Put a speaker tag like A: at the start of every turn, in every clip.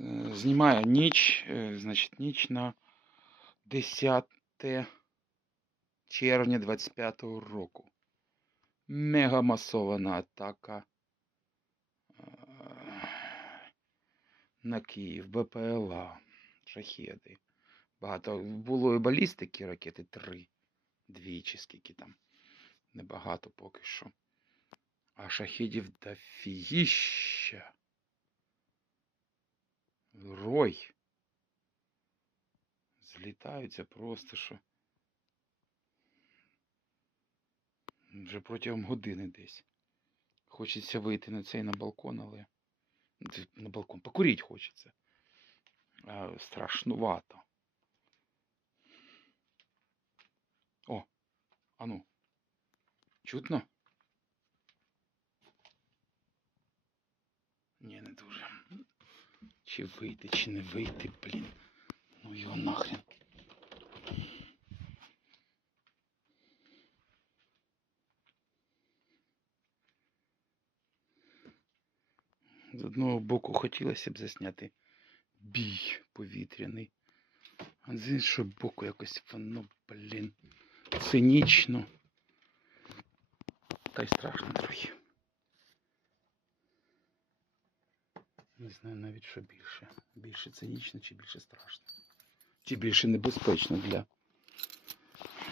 A: Е, Знімаю ніч, е, значить, ніч на 10 червня 25-го року. Мегамасована атака е, на Київ, БПЛА, шахеди. Багато. Було і балістики ракети три. Дві чи скільки там. Небагато поки що. А шахедів дофігіща. Рой. Злітаються просто що. Вже протягом години десь. Хочеться вийти на цей на балкон, але. На балкон. Покуріть хочеться. А, страшнувато. О, ану. Чутно? Чи вийти, чи не вийти, блін. Ну його нахрен. З одного боку хотілося б засняти бій повітряний. А з іншого боку якось воно, блін, цинічно. Та й страшно трохи. Не знаю навіть що більше. Більше цинічно чи більше страшно. Чи більше небезпечно для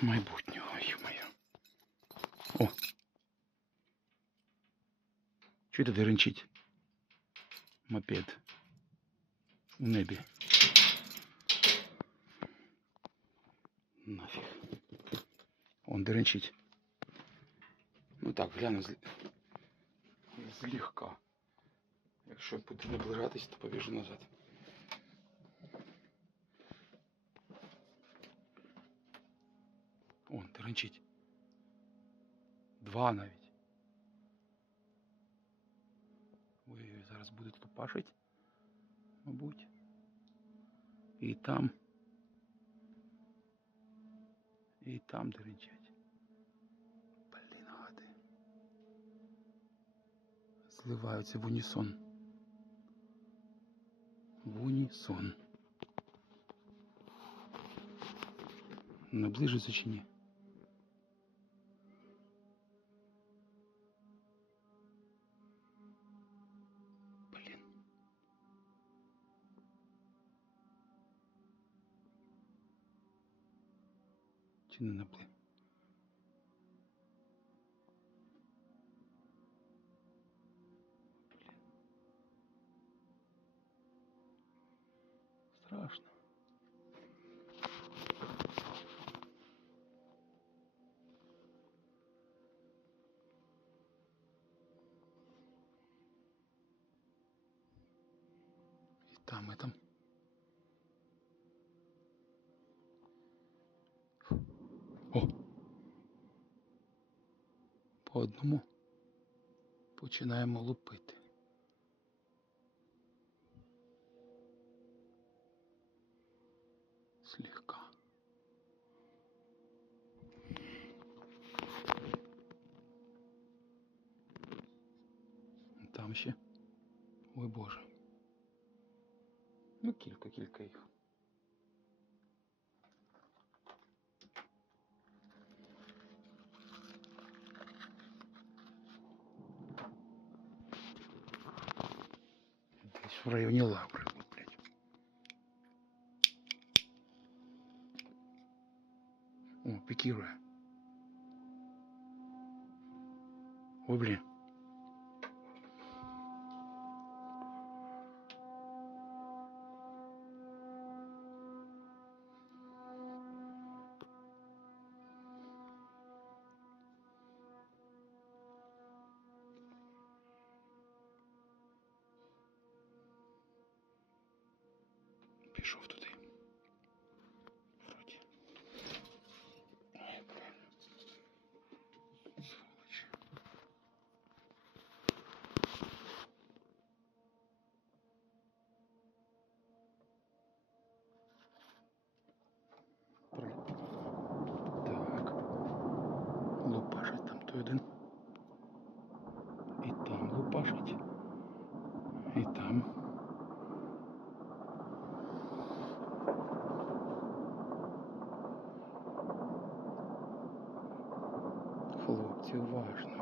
A: майбутнього, ё-моё. О! Чого туди ренчить? Мопед. У небі. Нафіг. Он деренчить. Ну так, гляну з... злегка. Якщо буде наближатись, то побіжу назад. Он деренчить. Два навіть. Ой, зараз будуть лупашить, мабуть. І там. І там деренчать. Блін, гади. Зливаються в унісон. В унісон. Наближується чи ні? Блін. Чи не наближується? Страшно. И там, и там. О! По одному починаємо лупити. Слегка. Там ще. Ой Боже. Ну, кілька, кілька їх. Десь в районі лаври, блядь. О, пикируя. Ой, блин. лупашить там той один. І там лупашить. І там. Хлопці, уважно.